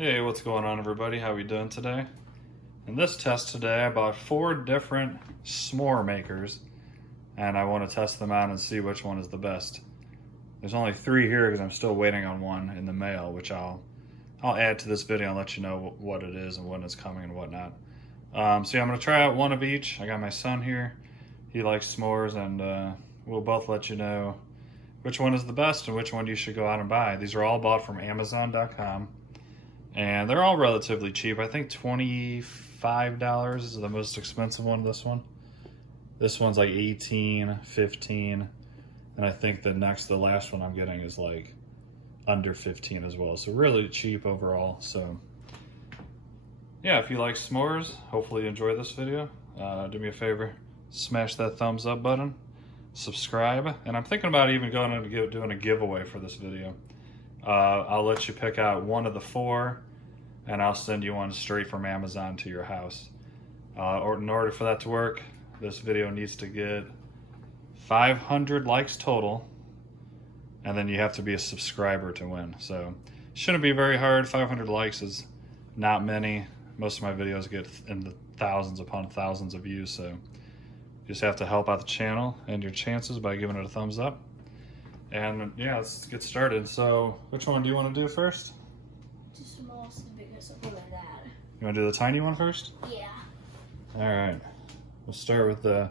Hey, what's going on everybody? How we doing today? In this test today, I bought 4 different s'more makers and I want to test them out and see which one is the best. There's only 3 here because I'm still waiting on one in the mail, which I'll add to this video and let you know what it is and when it's coming and whatnot. So yeah, I'm going to try out one of each. I got my son here. He likes s'mores, and we'll both let you know which one is the best and which one you should go out and buy. These are all bought from Amazon.com. And they're all relatively cheap. I think $25 is the most expensive one, this one. This one's like $18, $15. And I think the last one I'm getting is like under $15 as well. So really cheap overall. So yeah, if you like s'mores, hopefully you enjoy this video. Do me a favor, smash that thumbs up button, subscribe. And I'm thinking about even going and doing a giveaway for this video. I'll let you pick out one of the 4 and I'll send you one straight from Amazon to your house. Or in order for that to work, this video needs to get 500 likes total, and then you have to be a subscriber to win. So shouldn't be very hard. 500 likes is not many. Most of my videos get in the thousands upon thousands of views, so you just have to help out the channel and your chances by giving it a thumbs up. And yeah, let's get started. So which one do you want to do first? The smallest, the biggest, something like that. You want to do the tiny one first? Yeah. All right. We'll start with I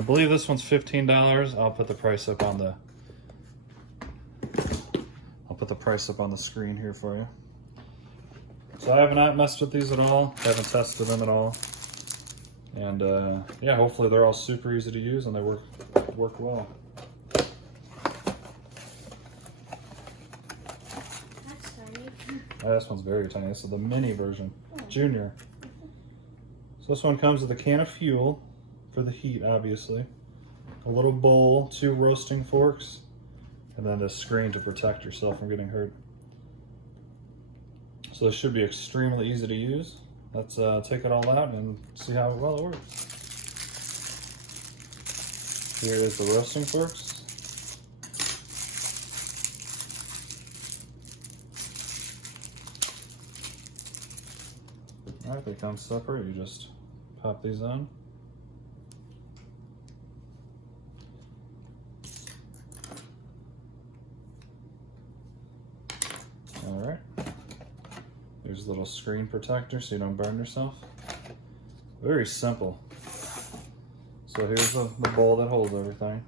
believe this one's $15. I'll put the price up on the screen here for you. So I have not messed with these at all. Haven't tested them at all. And yeah, hopefully they're all super easy to use and they work well. Oh, this one's very tiny. This is the mini version, Junior. So this one comes with a can of fuel for the heat, obviously. A little bowl, 2 roasting forks, and then this screen to protect yourself from getting hurt. So this should be extremely easy to use. Let's take it all out and see how well it works. Here is the roasting forks. Alright, they come separate. You just pop these on. Alright. There's a little screen protector so you don't burn yourself. Very simple. So here's the bowl that holds everything.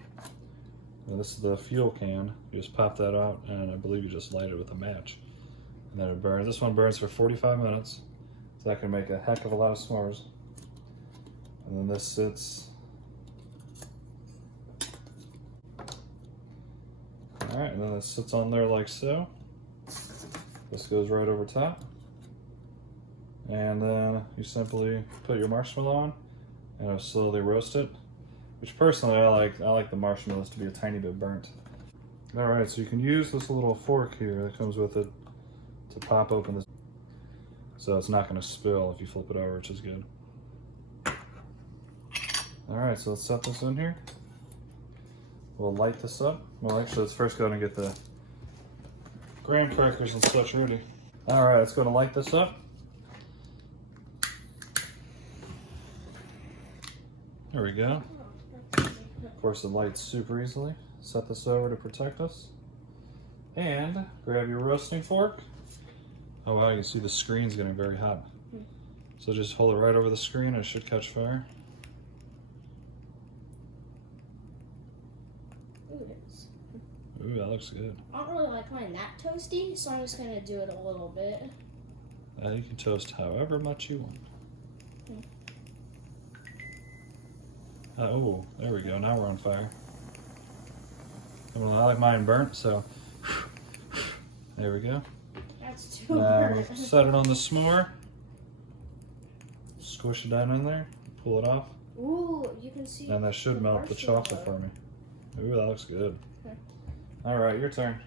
And this is the fuel can. You just pop that out and I believe you just light it with a match. And then it burns. This one burns for 45 minutes. So that can make a heck of a lot of s'mores. And then this sits. Alright, and then this sits on there like so. This goes right over top. And then you simply put your marshmallow on and it'll slowly roast it. Which personally I like the marshmallows to be a tiny bit burnt. Alright, so you can use this little fork here that comes with it to pop open this. So it's not going to spill if you flip it over, which is good. Alright, so let's set this in here. We'll light this up. Well, actually, let's first go ahead and get the graham crackers and such ready. Alright, let's go and light this up. There we go. Of course, it lights super easily. Set this over to protect us. And grab your roasting fork. Oh wow, you can see the screen's getting very hot. So just hold it right over the screen and it should catch fire. Ooh, it is. Ooh, that looks good. I don't really like mine that toasty, so I'm just going to do it a little bit. You can toast however much you want. Oh, there we go. Now we're on fire. Well, I like mine burnt, so there we go. That's too Now burnt. set it on the s'more. Squish it down in there. Pull it off. Ooh, you can see. And that should melt the chocolate for me. Ooh, that looks good. Okay. All right, your turn.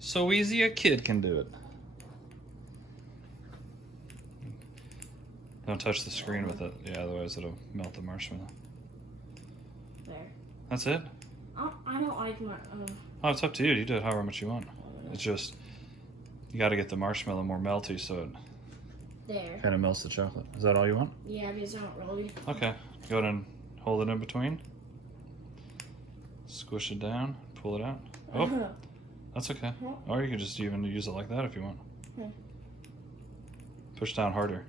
So easy a kid can do it. Don't touch the screen with it. Yeah, otherwise it'll melt the marshmallow. There. That's it? I don't like my. Oh, it's up to you. You do it however much you want. It's just you got to get the marshmallow more melty so it There. kind of melts the chocolate. Is that all you want? Yeah, because I don't really. Okay. Go ahead and hold it in between. Squish it down. Pull it out. Oh, that's okay. Or you can just even use it like that if you want. Push down harder.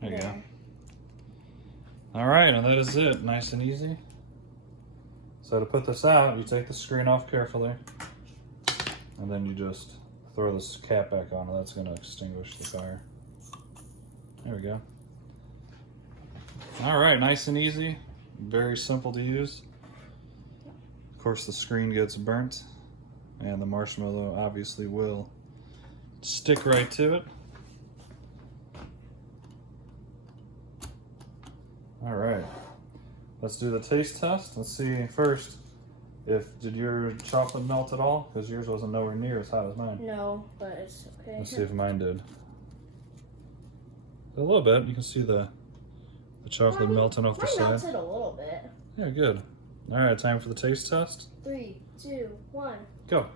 There you go. All right, and that is it. Nice and easy. So to put this out, you take the screen off carefully, and then you just throw this cap back on, and that's going to extinguish the fire. There we go. All right, nice and easy. Very simple to use. Of course, the screen gets burnt, and the marshmallow obviously will stick right to it. All right, let's do the taste test. Let's see first, did your chocolate melt at all? Because yours wasn't nowhere near as hot as mine. No, but it's okay. Let's see if mine did. A little bit. You can see the chocolate melting off the side. Mine melted a little bit. Yeah, good. All right, time for the taste test. 3, 2, 1. Go.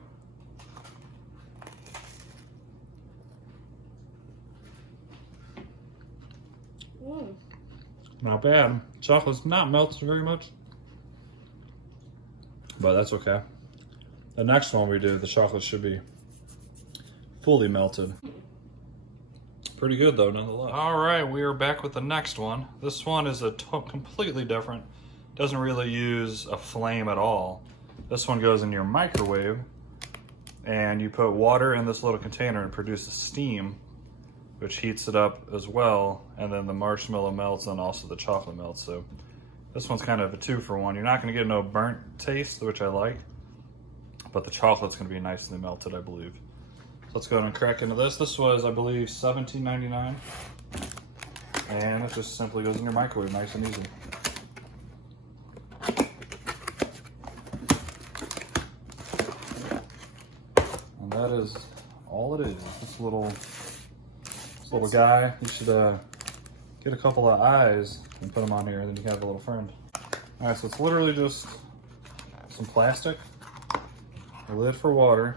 Not bad. Chocolate's not melted very much, but that's okay. The next one we do, the chocolate should be fully melted. Pretty good though, nonetheless. All right, we are back with the next one. This one is completely different. Doesn't really use a flame at all. This one goes in your microwave, and you put water in this little container and produces steam, which heats it up as well, and then the marshmallow melts and also the chocolate melts. So this one's kind of a 2-for-1. You're not gonna get no burnt taste, which I like, but the chocolate's gonna be nicely melted, I believe. So let's go ahead and crack into this. This was, I believe, $17.99, and it just simply goes in your microwave, nice and easy. And that is all it is. This little guy, you should get a couple of eyes and put them on here, then you can have a little friend. All right, so it's literally just some plastic, a lid for water,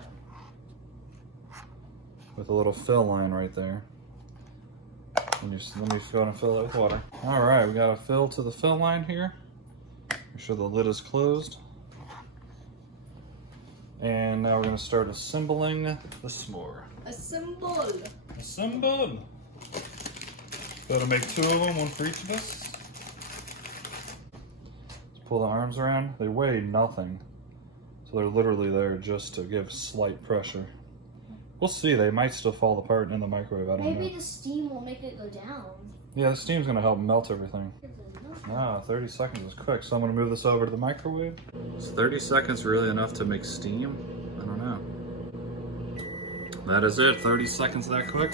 with a little fill line right there. And let me go and fill it with water. All right, we got a fill to the fill line here. Make sure the lid is closed. And now we're gonna start assembling the s'more. Assemble. Assemble. Gotta make 2 of them, one for each of us. Let's pull the arms around. They weigh nothing. So they're literally there just to give slight pressure. We'll see, they might still fall apart in the microwave, I don't know. Maybe the steam will make it go down. Yeah, the steam's gonna help melt everything. 30 seconds is quick, so I'm gonna move this over to the microwave. Is 30 seconds really enough to make steam? I don't know. That is it, 30 seconds that quick.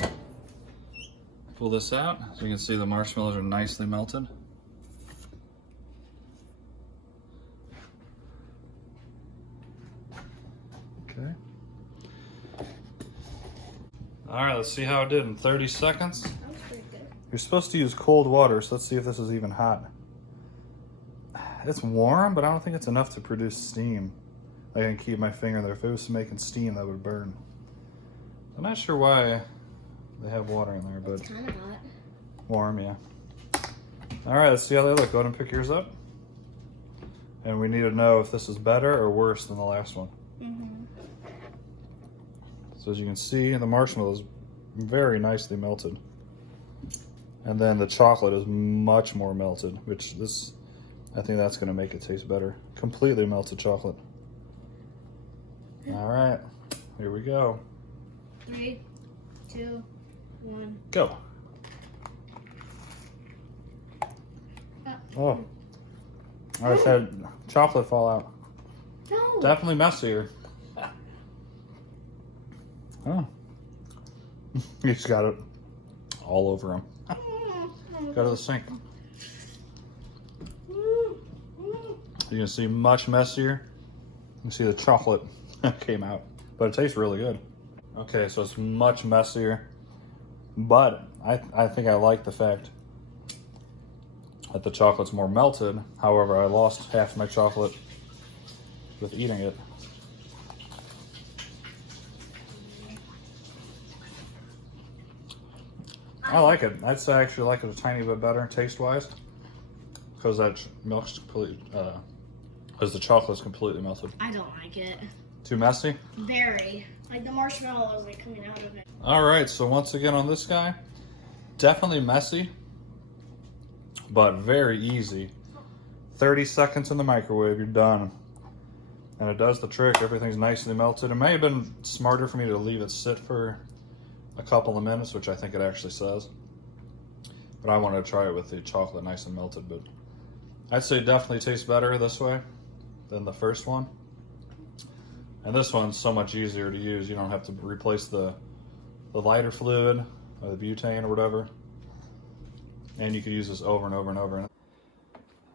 Pull this out, so you can see the marshmallows are nicely melted. Okay. All right, let's see how it did in 30 seconds. That was pretty good. You're supposed to use cold water, so let's see if this is even hot. It's warm, but I don't think it's enough to produce steam. I can keep my finger there. If it was making steam, that would burn. I'm not sure why they have water in there, but It's kind of hot. warm, yeah. All right, let's see how they look. Go ahead and pick yours up. And we need to know if this is better or worse than the last one. So as you can see, the marshmallow is very nicely melted. And then the chocolate is much more melted, which I think that's gonna make it taste better. Completely melted chocolate. All right, here we go. 3, 2, 1. Go. Oh, I said chocolate fallout. No. Definitely messier. Oh, you just got it all over him. Go to the sink. You can see much messier. You can see the chocolate came out, but it tastes really good. Okay, so it's much messier, but I think I like the fact that the chocolate's more melted. However, I lost half my chocolate with eating it. I like it. I'd say I actually like it a tiny bit better taste-wise, because that milk's completely, because the chocolate's completely melted. I don't like it. Too messy? Very. Like the marshmallow is like coming out of it. All right, so once again on this guy, definitely messy, but very easy. 30 seconds in the microwave, you're done. And it does the trick. Everything's nicely melted. It may have been smarter for me to leave it sit for a couple of minutes, which I think it actually says. But I wanted to try it with the chocolate nice and melted. But I'd say it definitely tastes better this way than the first one. And this one's so much easier to use. You don't have to replace the lighter fluid or the butane or whatever. And you could use this over and over and over.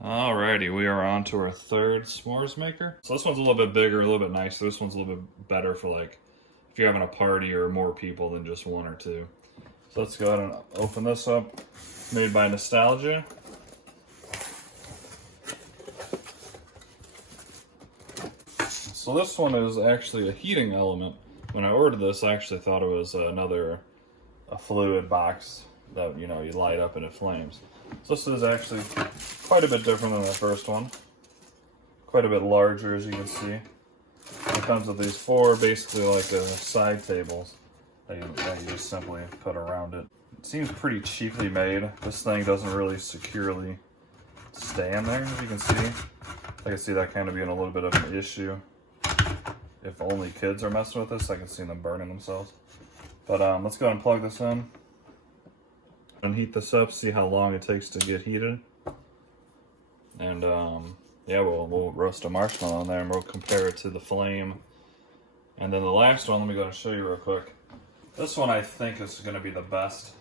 Alrighty, we are on to our third s'mores maker. So this one's a little bit bigger, a little bit nicer. This one's a little bit better for like if you're having a party or more people than just one or two. So let's go ahead and open this up. Made by Nostalgia. So this one is actually a heating element. When I ordered this, I actually thought it was a fluid box that, you know, you light up and it flames. So this is actually quite a bit different than the first one. Quite a bit larger, as you can see. It comes with these four, basically like side tables that you just simply put around it. It seems pretty cheaply made. This thing doesn't really securely stay in there, as you can see. I can see that kind of being a little bit of an issue. If only kids are messing with this, I can see them burning themselves. But let's go ahead and plug this in. And heat this up, see how long it takes to get heated. And yeah, we'll roast a marshmallow in there and we'll compare it to the flame. And then the last one, let me go and show you real quick. This one I think is going to be the best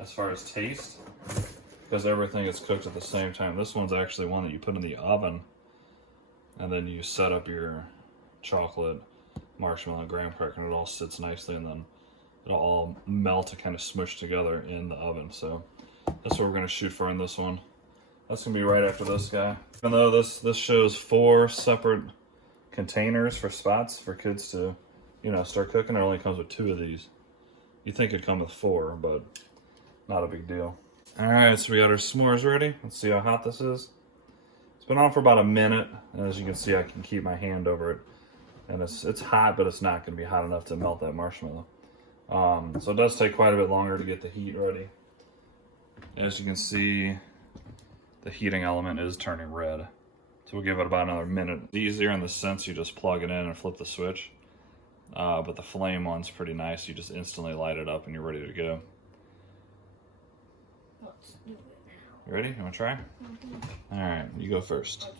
as far as taste, because everything is cooked at the same time. This one's actually one that you put in the oven and then you set up your chocolate, marshmallow, and graham cracker, and it all sits nicely, and then it'll all melt and kind of smush together in the oven. So that's what we're going to shoot for in this one. That's going to be right after this guy. Even though this shows 4 separate containers for spots for kids to, you know, start cooking, it only comes with 2 of these. You'd think it'd come with 4, but not a big deal. Alright, so we got our s'mores ready. Let's see how hot this is. It's been on for about a minute, and as you can see, I can keep my hand over it. And it's hot, but it's not going to be hot enough to melt that marshmallow. So it does take quite a bit longer to get the heat ready. As you can see, the heating element is turning red. So we'll give it about another minute. It's easier in the sense you just plug it in and flip the switch. But the flame one's pretty nice. You just instantly light it up and you're ready to go. Let's do it now. You ready? You want to try? Mm-hmm. Alright, you go first. Okay.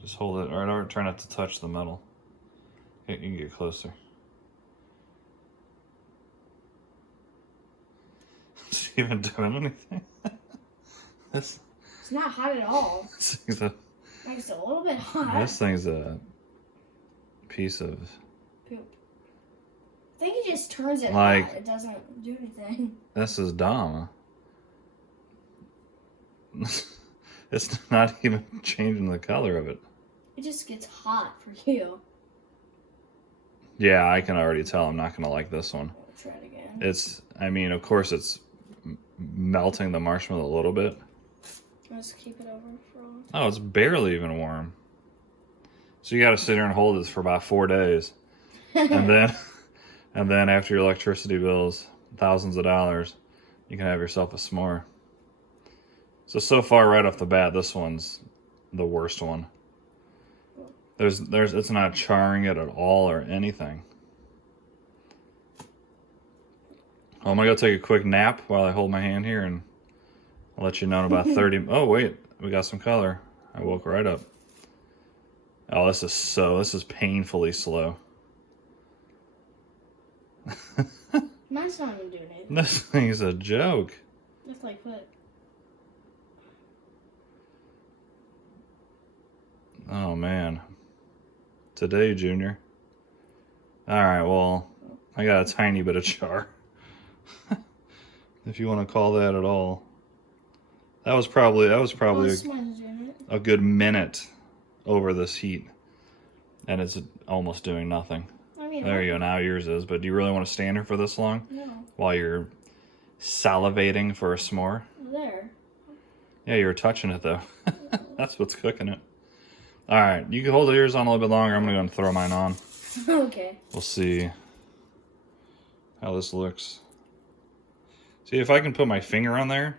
Just hold it right over. Try not to touch the metal. Okay, you can get closer. Is it even doing anything? It's not hot at all. This thing's a little bit hot. This thing's a piece of poop. I think it just turns it like, hot. It doesn't do anything. This is dumb. It's not even changing the color of it. It just gets hot for you. Yeah, I can already tell I'm not going to like this one. I'll try it again. I mean, of course it's melting the marshmallow a little bit. Let's keep it over for a while. Oh, it's barely even warm. So you got to sit here and hold this for about 4 days. and then after your electricity bills, thousands of dollars, you can have yourself a s'more. So far right off the bat, this one's the worst one. It's not charring it at all or anything. I'm gonna go take a quick nap while I hold my hand here, and I'll let you know in about 30. Oh wait, we got some color. I woke right up. Oh, this is painfully slow. Mine's not even doing anything. This thing is a joke. Just like what? Oh man. Today, Junior. Alright, well, I got a tiny bit of char. If you want to call that at all. That was probably a good minute over this heat, and it's almost doing nothing. I mean, There you go, now yours is, but do you really want to stand here for this long? No. While you're salivating for a s'more? There. Yeah, you're touching it though. That's what's cooking it. Alright, you can hold yours on a little bit longer. I'm going to throw mine on. Okay. We'll see how this looks. See, if I can put my finger on there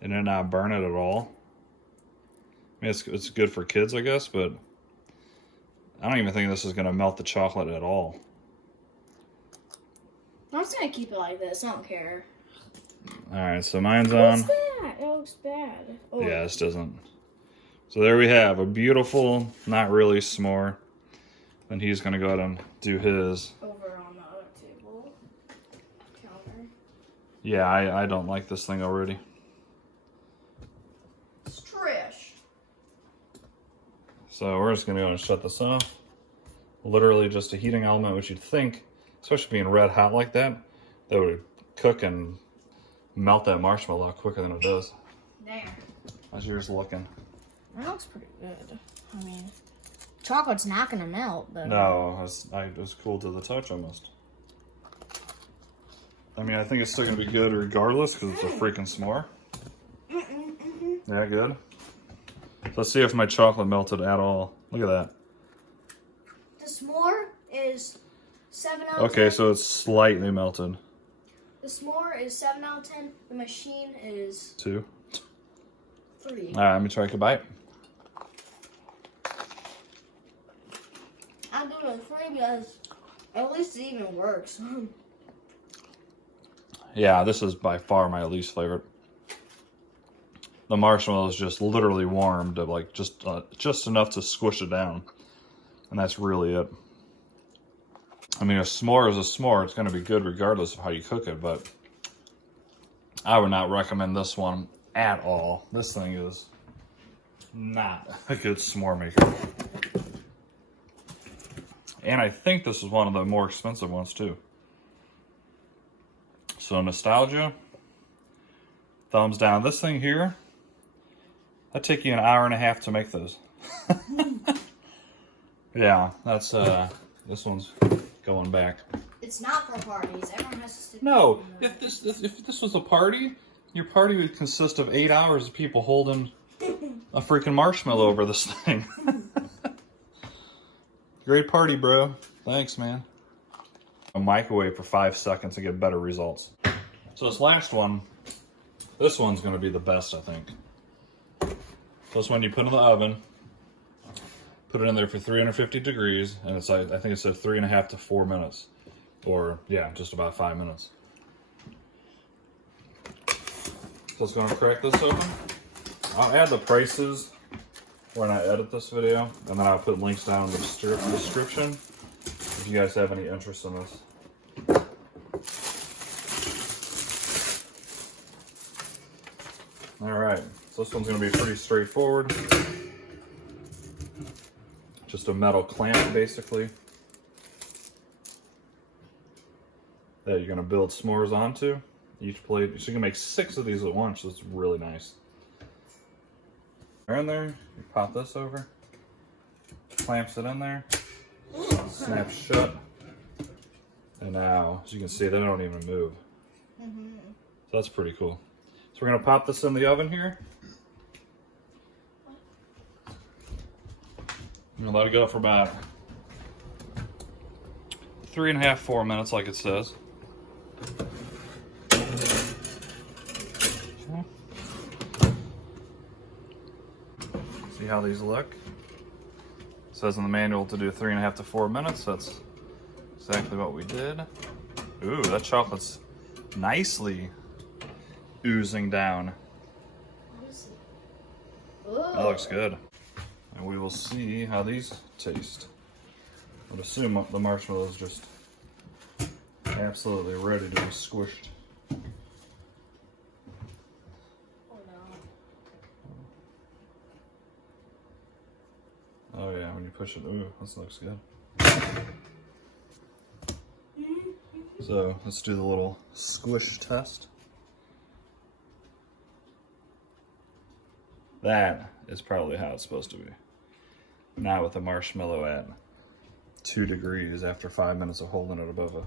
and then not burn it at all. I mean, it's good for kids, I guess, but I don't even think this is going to melt the chocolate at all. I'm just going to keep it like this. I don't care. Alright, so mine's on. What's that? It looks bad. Oh. Yeah, this doesn't. So there we have a beautiful, not really s'more. Then he's going to go ahead and do his. Over on the other table. Counter. Yeah, I don't like this thing already. It's trash. So we're just going to go and shut this off. Literally just a heating element, which you'd think, especially being red hot like that would cook and melt that marshmallow a lot quicker than it does. There. How's yours looking? That looks pretty good. I mean, chocolate's not gonna melt, but No, it was cool to the touch almost. I mean, I think it's still gonna be good regardless because it's a freaking s'more. Yeah, good. So let's see if my chocolate melted at all. Look at that. the s'more is 7 out of 10. Okay, so it's slightly melted. The s'more is 7 out of 10. The machine is 2. 3. All right, let me try a bite. I'm doing it 3 because at least it even works. Yeah, this is by far my least favorite. The marshmallow is just literally warmed to like just enough to squish it down, and that's really it. I mean, a s'more is a s'more. It's going to be good regardless of how you cook it, but I would not recommend this one at all. This thing is not a good s'more maker. And I think this is one of the more expensive ones too. So nostalgia, thumbs down. This thing here, that'd take you an hour and a half to make those. Yeah, that's this one's going back. It's not for parties. Everyone has to stick. No, if this was a party, your party would consist of 8 hours of people holding a freaking marshmallow over this thing. Great party, bro. Thanks, man. A microwave for 5 seconds to get better results. So this last one, this one's going to be the best, I think. So this one you put in the oven, put it in there for 350 degrees, and it's like, I think it said 3.5 to 4 minutes. Or, yeah, just about 5 minutes. So let's go and crack this open. I'll add the prices when I edit this video, and then I'll put links down in the description if you guys have any interest in this. Alright, so this one's going to be pretty straightforward. Just a metal clamp, basically, that you're going to build s'mores onto. Each plate, so you can make 6 of these at once, so it's really nice. In there, you pop this over, clamps it in there, snaps shut, and now, as you can see, they don't even move. So that's pretty cool. So we're gonna pop this in the oven here. I'm gonna let it go for about 3.5, 4 minutes, like it says. See how these look? It says in the manual to do 3.5 to 4 minutes. That's exactly what we did. Ooh, that chocolate's nicely oozing down. That looks good. And we will see how these taste. I would assume the marshmallow is just absolutely ready to be squished. Oh yeah, when you push it, ooh, this looks good. So let's do the little squish test. That is probably how it's supposed to be. Now with the marshmallow at 2 degrees after 5 minutes of holding it above a...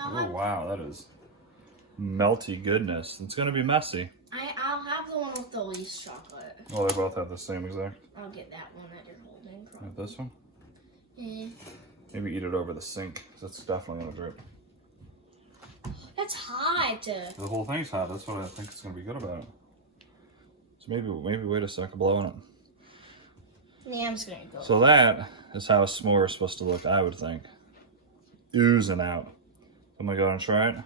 Oh wow, that is melty goodness. It's gonna be messy. I'll have the one with the least chocolate. Oh, they both have the same exact. I'll get that one that you're holding. Like this one? Yeah. Maybe eat it over the sink, because it's definitely gonna drip. That's hot. The whole thing's hot. That's what I think is gonna be good about it. So maybe wait a second, blow on it. Yeah, I'm just gonna go. So that is how a s'more is supposed to look, I would think. Oozing out. I'm gonna go ahead and try it.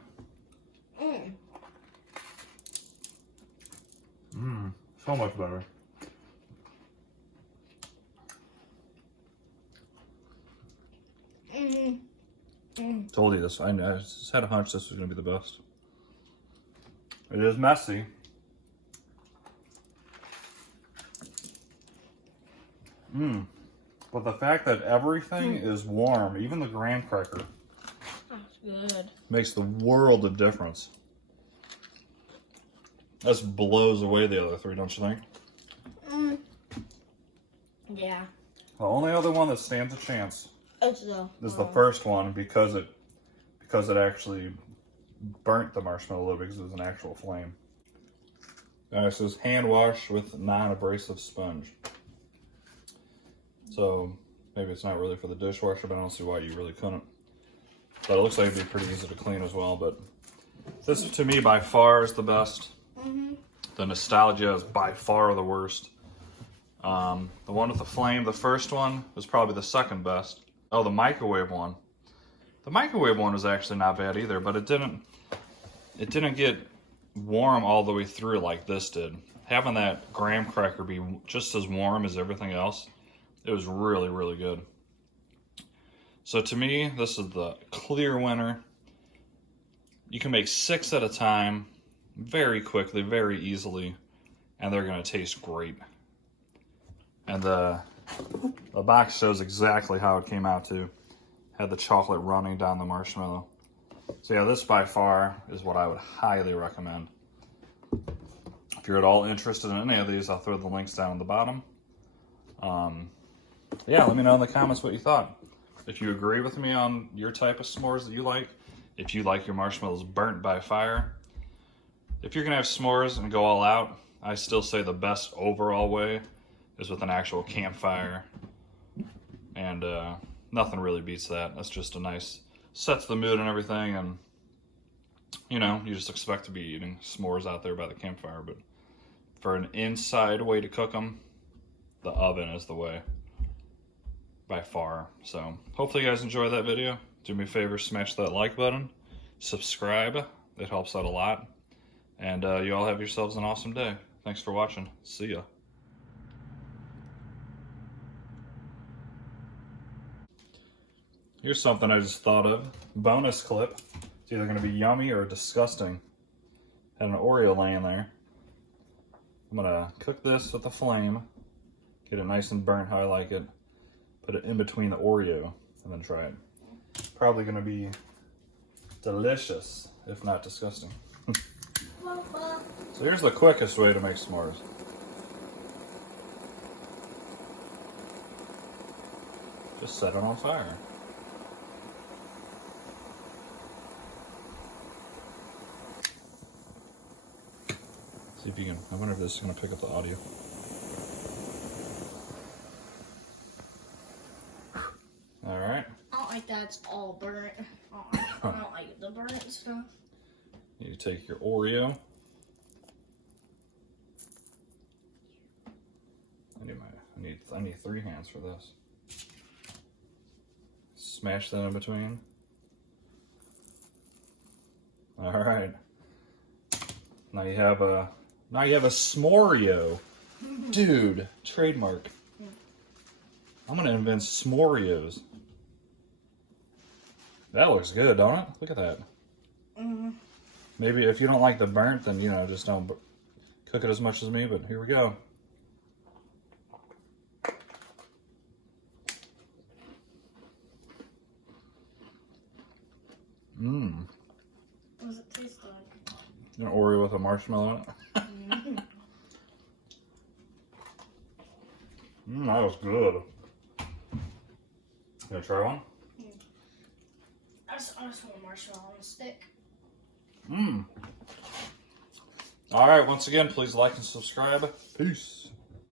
So much better. Told you this. I just had a hunch this was gonna be the best. It is messy. But the fact that everything is warm, even the graham cracker, That's good. makes the world of difference. This blows away the other three, don't you think? Yeah. The only other one that stands a chance It's is the first one because it actually burnt the marshmallow a little bit because it was an actual flame. And it says hand wash with non-abrasive sponge. So maybe it's not really for the dishwasher, but I don't see why you really couldn't. But it looks like it'd be pretty easy to clean as well. But this, to me, by far is the best. The Nostalgia is by far the worst. The one with the flame, the first one, was probably the second best. Oh, the microwave one. The microwave one was actually not bad either, but it didn't get warm all the way through like this did. Having that graham cracker be just as warm as everything else, it was really, really good. So to me, this is the clear winner. You can make 6 at a time very quickly, very easily, and they're going to taste great. And the box shows exactly how it came out too. Had the chocolate running down the marshmallow. So yeah, this by far is what I would highly recommend. If you're at all interested in any of these, I'll throw the links down at the bottom. Yeah, let me know in the comments what you thought. If you agree with me on your type of s'mores that you like, if you like your marshmallows burnt by fire. If you're gonna have s'mores and go all out, I still say the best overall way is with an actual campfire. And nothing really beats that. That's just a nice, sets the mood and everything, and you know, you just expect to be eating s'mores out there by the campfire. But for an inside way to cook them, the oven is the way by far. So hopefully you guys enjoy that video. Do me a favor, smash that like button, subscribe, it helps out a lot. And you all have yourselves an awesome day. Thanks for watching. See ya. Here's something I just thought of. Bonus clip. It's either going to be yummy or disgusting. Had an Oreo laying there. I'm going to cook this with the flame. Get it nice and burnt how I like it. Put it in between the Oreo and then try it. Probably going to be delicious, if not disgusting. So here's the quickest way to make s'mores. Just set it on fire. See if you can, I wonder if this is going to pick up the audio. Alright. I don't like that it's all burnt. I don't like the burnt stuff. You take your Oreo. I need 3 hands for this. Smash that in between. All right. Now you have a s'moreo. Dude, trademark. I'm gonna invent s'moreos. That looks good, don't it? Look at that. Maybe if you don't like the burnt, then, you know, just don't cook it as much as me, but here we go. What does it taste like? An Oreo with a marshmallow in it. That was good. You gonna try one? I just want marshmallow on a stick. All right, once again, please like and subscribe. Peace.